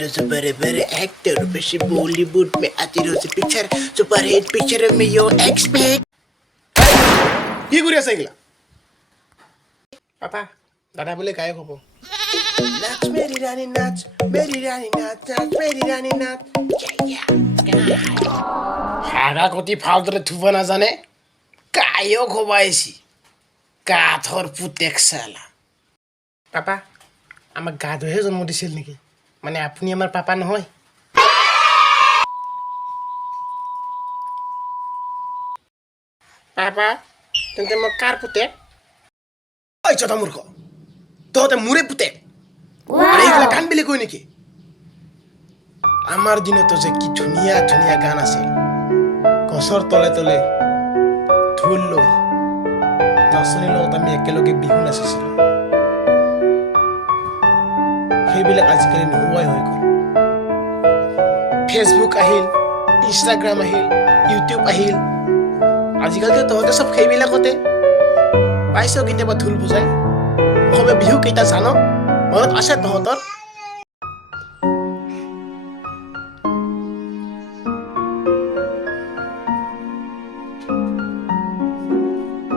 बड़े बड़े एक्टर बेसी बॉलीवुड में आती रोज पिक्चर सुपरहिट पिक्चर में यो एक्सपेक्ट কি কৰি আছে এইগিলা পাপা দাদা বোলে গায়ক হ'ব নাচ মেৰি ৰাণী নাচ মেৰি ৰাণী নাচ হাৰা কতি ফালদৰে থুব নাজানে গায়ক হ'ব আহিছি গাধৰ পুতেক চালা পাপা আমাক গাধহে জন্ম দিছিল নেকি মানে আপুনি আমাৰ পাপা নহয় পাপা তেন্তে মই কাৰ পুতেক ঐ জধা মূৰ্খ তহঁতে মোৰে পুতেক আৰু এইগিলা গান বুলি কৈ নেকি আমাৰ দিনতো যে কি ধুনীয়া ধুনীয়া গান আছিল গছৰ তলে তলে ঢোল লৈ নাচনীৰ লগত আমি একেলগে বিহু নাচিছিলোঁ সেইবিলাক আজিকালি নোহোৱাই হৈ গ'ল ফেচবুক আহিল ইনষ্টাগ্ৰাম আহিল ইউটিউব আহিল আজিকালিতো তহঁতে চব সেইবিলাকতে পাইছ কেতিয়াবা ঢোল বজাই অসমীয়া বিহু কেইটা জান মনত আছে তহঁতৰ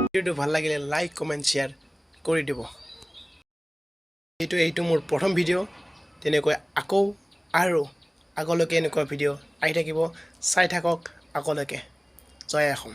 ভিডিঅ'টো ভাল লাগিলে লাইক কমেণ্ট শ্বেয়াৰ কৰি দিব এইটো মোৰ প্ৰথম ভিডিঅ' তেনেকৈ আকৌ আৰু আগলৈকে এনেকুৱা ভিডিঅ' আহি থাকিব চাই থাকক আগলৈকে জয় অসম